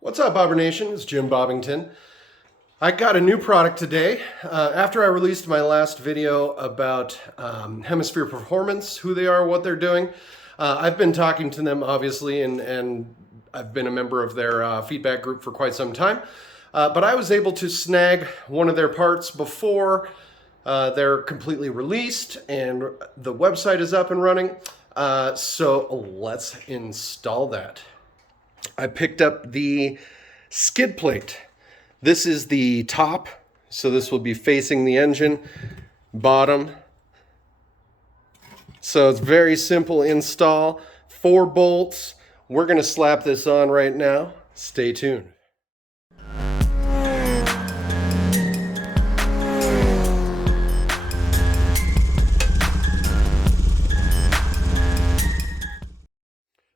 What's up, Bobber Nation? It's Jim Bobbington. I got a new product today. After I released my last video about Hemisphere Performance, who they are, what they're doing, I've been talking to them, obviously, and I've been a member of their feedback group for quite some time. But I was able to snag one of their parts before they're completely released and the website is up and running. So let's install that. I picked up the skid plate. This is the top, so this will be facing the engine, bottom. So it's very simple install, 4 bolts. We're gonna slap this on right now. Stay tuned.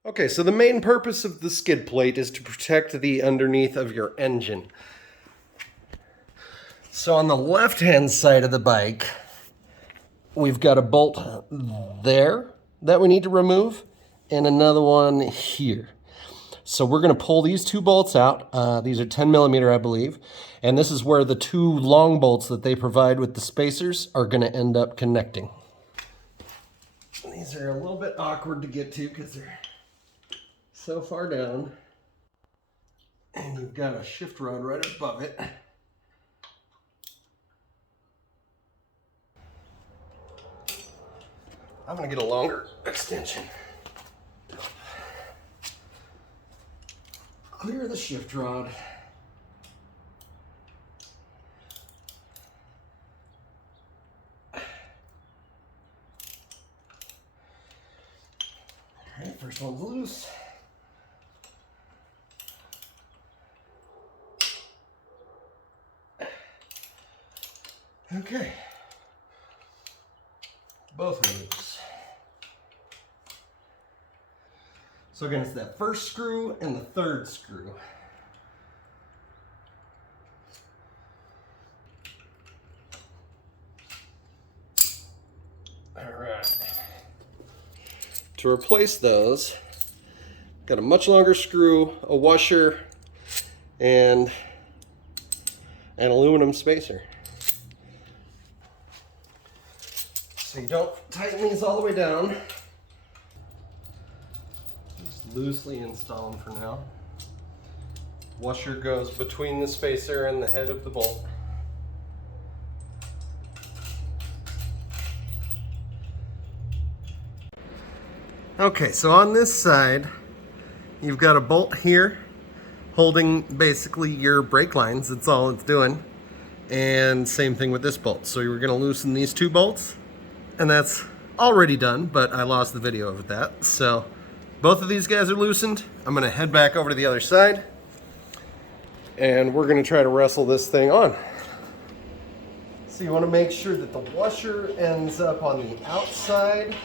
Okay, so the main purpose of the skid plate is to protect the underneath of your engine. So on the left-hand side of the bike, we've got a bolt there that we need to remove and another one here. So we're going to pull these 2 bolts out. These are 10 millimeter, I believe. And this is where the 2 long bolts that they provide with the spacers are going to end up connecting. These are a little bit awkward to get to because they're so far down, and you've got a shift rod right above it. I'm going to get a longer extension. Clear the shift rod. All right, first one's loose. Okay, both are loose. So again, it's that first screw and the third screw. All right. To replace those, got a much longer screw, a washer, and an aluminum spacer. So you don't tighten these all the way down. Just loosely install them for now. Washer goes between the spacer and the head of the bolt. Okay, so on this side, you've got a bolt here holding basically your brake lines. That's all it's doing. And same thing with this bolt. So you're gonna loosen these 2 bolts. And that's already done, but I lost the video of that. So both of these guys are loosened. I'm gonna head back over to the other side and we're gonna try to wrestle this thing on. So you wanna make sure that the washer ends up on the outside.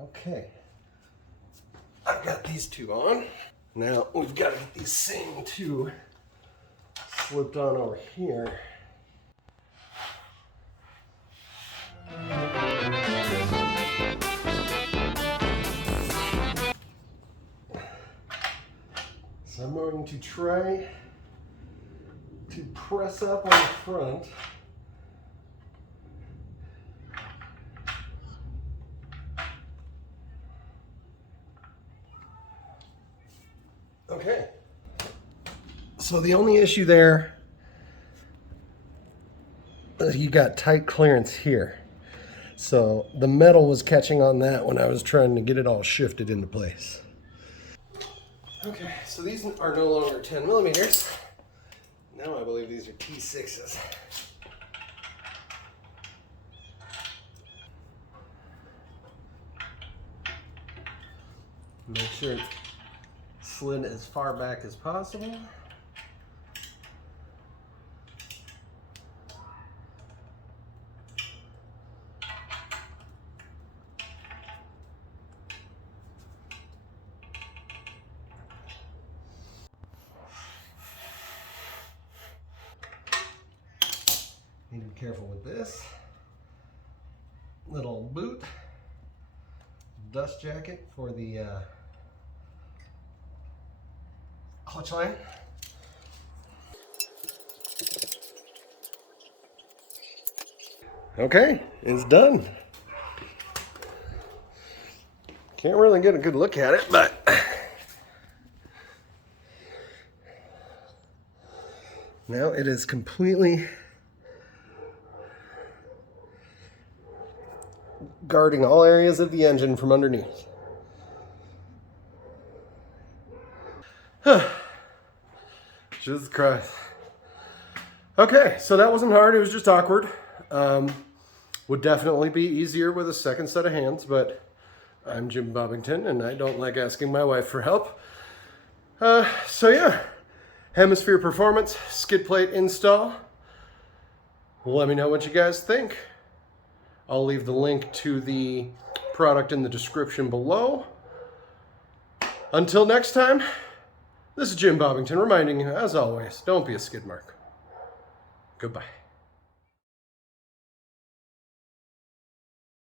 Okay, I've got these 2 on. Now we've got to get these same 2 slipped on over here. So I'm going to try to press up on the front. Okay. So the only issue there is you got tight clearance here. So the metal was catching on that when I was trying to get it all shifted into place. Okay, so these are no longer 10 millimeters. Now I believe these are T6s. Make sure it's slid as far back as possible. Need to be careful with this. little boot, dust jacket for the clutch line. Okay, it's done. Can't really get a good look at it, but now it is completely guarding all areas of the engine from underneath. Jesus Christ. Okay, so that wasn't hard, it was just awkward. Would definitely be easier with a second set of hands, but I'm Jim Bobbington and I don't like asking my wife for help. So yeah, Hemisphere Performance skid plate install. Let me know what you guys think. I'll leave the link to the product in the description below. Until next time, this is Jim Bobbington reminding you, as always, don't be a skid mark. Goodbye.